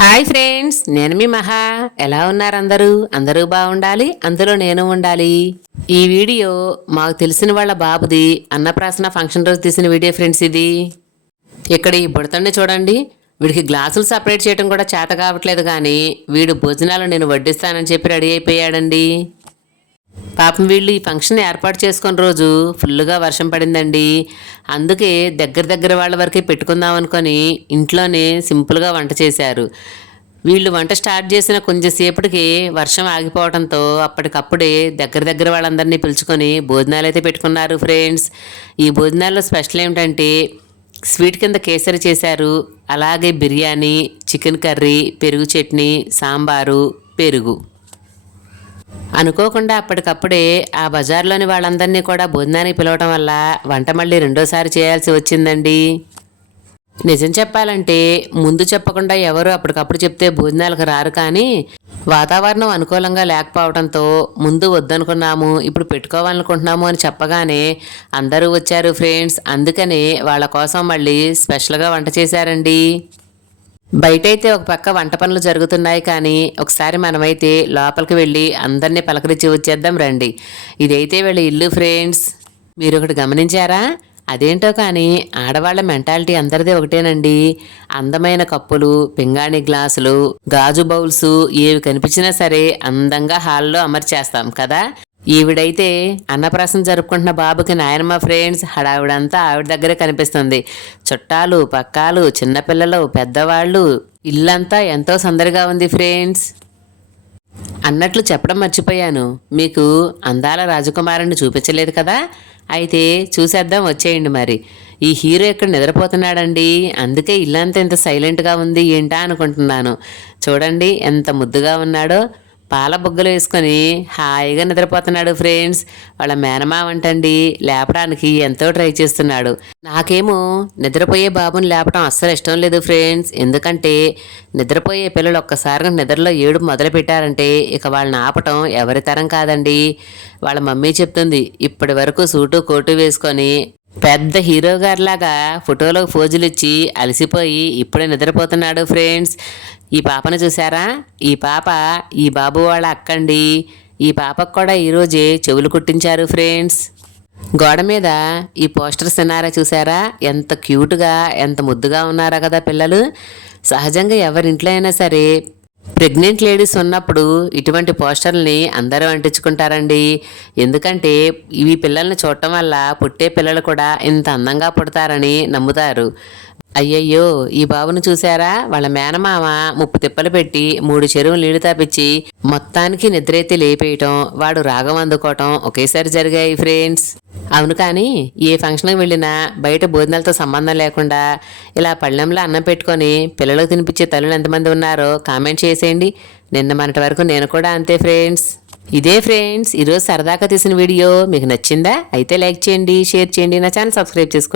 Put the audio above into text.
Hi friends నేను మీ మహా. ఎలా ఉన్నారు అందరూ? అందరూ బాగుండాలి? అందులో నేను ఉండాలి. ఈ వీడియో మాకు తెలిసిన వాళ్ళ బాబుది అన్నప్రాసన ఫంక్షన్ రోజు తీసిన వీడియో ఫ్రెండ్స్ ఇది. ఇక్కడ ఈ బుడతండి చూడండి. వీడికి గ్లాసులు సపరేట్ చేయడం కూడా చేత కావట్లేదు కానీ వీడు భోజనాలు నేను వడ్డిస్తానని చెప్పి రెడీ అయిపోయాడండి. పాపం వీళ్ళు ఈ ఫంక్షన్ ఏర్పాటు చేసుకున్న రోజు ఫుల్గా వర్షం పడిందండి. అందుకే దగ్గర దగ్గర వాళ్ళ వరకే పెట్టుకుందాం అనుకొని ఇంట్లోనే సింపుల్గా వంట చేశారు. వీళ్ళు వంట స్టార్ట్ చేసిన కొంచెంసేపటికి వర్షం ఆగిపోవడంతో అప్పటికప్పుడే దగ్గర దగ్గర వాళ్ళందరినీ పిలుచుకొని భోజనాలు అయితే పెట్టుకున్నారు ఫ్రెండ్స్. ఈ భోజనాల్లో స్పెషల్ ఏమిటంటే స్వీట్ కింద కేసరి చేశారు. అలాగే బిర్యానీ చికెన్ కర్రీ పెరుగు చట్నీ సాంబారు పెరుగు. అనుకోకుండా అప్పటికప్పుడే ఆ బజార్లోని వాళ్ళందరినీ కూడా భోజనానికి పిలవటం వల్ల వంట మళ్ళీ రెండోసారి చేయాల్సి వచ్చిందండి. నిజం చెప్పాలంటే ముందు చెప్పకుండా ఎవరు అప్పటికప్పుడు చెప్తే భోజనాలకు రారు కానీ వాతావరణం అనుకూలంగా లేకపోవడంతో ముందు వద్దనుకున్నాము ఇప్పుడు పెట్టుకోవాలనుకుంటున్నాము అని చెప్పగానే అందరూ వచ్చారు ఫ్రెండ్స్. అందుకని వాళ్ళ కోసం మళ్ళీ స్పెషల్గా వంట చేశారండి. బయటైతే ఒక పక్క వంట పనులు జరుగుతున్నాయి కానీ ఒకసారి మనమైతే లోపలికి వెళ్ళి అందరినీ పలకరించి వచ్చేద్దాం రండి. ఇదైతే వీళ్ళ ఇల్లు ఫ్రెండ్స్. మీరు ఒకటి గమనించారా? అదేంటో కానీ ఆడవాళ్ళ మెంటాలిటీ అందరిది ఒకటేనండి. అందమైన కప్పులు పింగాణి గ్లాసులు గాజు బౌల్స్ ఏవి కనిపించినా సరే అందంగా హాల్లో అమర్చేస్తాం కదా. ఈవిడైతే అన్నప్రాసం జరుపుకుంటున్న బాబుకి నాయనమ్మ ఫ్రెండ్స్ హడావిడంతా ఆవిడ దగ్గరే కనిపిస్తుంది. చుట్టాలు పక్కాలు చిన్నపిల్లలు పెద్దవాళ్ళు ఇల్లంతా ఎంతో సందడిగా ఉంది ఫ్రెండ్స్. అన్నట్లు చెప్పడం మర్చిపోయాను. మీకు అందాల రాజకుమారుని చూపించలేదు కదా? అయితే చూసేద్దాం వచ్చేయండి మరి. ఈ హీరో ఇక్కడ నిద్రపోతున్నాడండి? అందుకే ఇల్లంతా ఇంత సైలెంట్గా ఉంది ఏంటా అనుకుంటున్నాను. చూడండి ఎంత ముద్దుగా ఉన్నాడో. పాల బుగ్గలు వేసుకొని హాయిగా నిద్రపోతున్నాడు ఫ్రెండ్స్. వాళ్ళ మేనమావంటండి లేపడానికి ఎంతో ట్రై చేస్తున్నాడు. నాకేమో నిద్రపోయే బాబుని లేపడం అస్సలు ఇష్టం లేదు ఫ్రెండ్స్. ఎందుకంటే నిద్రపోయే పిల్లలు ఒక్కసారిగా నిద్రలో ఏడు మొదలు పెట్టారంటే ఇక వాళ్ళని ఆపటం ఎవరి తరం కాదండి. వాళ్ళ మమ్మీ చెప్తుంది ఇప్పటి వరకు సూటు కోటు వేసుకొని పెద్ద హీరో గారిలాగా ఫోటోలకు ఫోజులు ఇచ్చి అలసిపోయి ఇప్పుడే నిద్రపోతున్నాడు ఫ్రెండ్స్. ఈ పాపను చూసారా ఈ పాప ఈ బాబు వాళ్ళ అక్కండి. ఈ పాపకు కూడా ఈరోజే చెవులు కుట్టించారు ఫ్రెండ్స్. గోడ మీద ఈ పోస్టర్స్ తిన్నారా చూసారా ఎంత క్యూట్గా ఎంత ముద్దుగా ఉన్నారా కదా పిల్లలు. సహజంగా ఎవరింట్లో అయినా సరే ప్రెగ్నెంట్ లేడీస్ ఉన్నప్పుడు ఇటువంటి పోస్టర్ని అందరూ అంటించుకుంటారండి. ఎందుకంటే ఇవి పిల్లల్ని చూడటం వల్ల పుట్టే పిల్లలు కూడా ఇంత అందంగా పుడతారని నమ్ముతారు. అయ్యయ్యో ఈ బాబును చూసారా వాళ్ళ మేనమామ ముప్పు తిప్పలు పెట్టి మూడు చెరువులు నీళ్ళు తాపించి మొత్తానికి నిద్రైతే లేపేయటం వాడు రాగం అందుకోవటం ఒకేసారి జరిగాయి ఫ్రెండ్స్. అవును కానీ ఏ ఫంక్షన్కి వెళ్ళినా బయట భోజనాలతో సంబంధం లేకుండా ఇలా పళ్ళెంలో అన్నం పెట్టుకొని పిల్లలకు తినిపించే తల్లులు ఎంతమంది ఉన్నారో కామెంట్ చేసేయండి. నిన్న మనటి వరకు నేను కూడా అంతే ఫ్రెండ్స్ ఇదే ఫ్రెండ్స్ ఈరోజు సరదాగా తీసిన వీడియో. మీకు నచ్చిందా? అయితే లైక్ చేయండి షేర్ చేయండి నా ఛానల్ సబ్స్క్రైబ్ చేసుకోండి.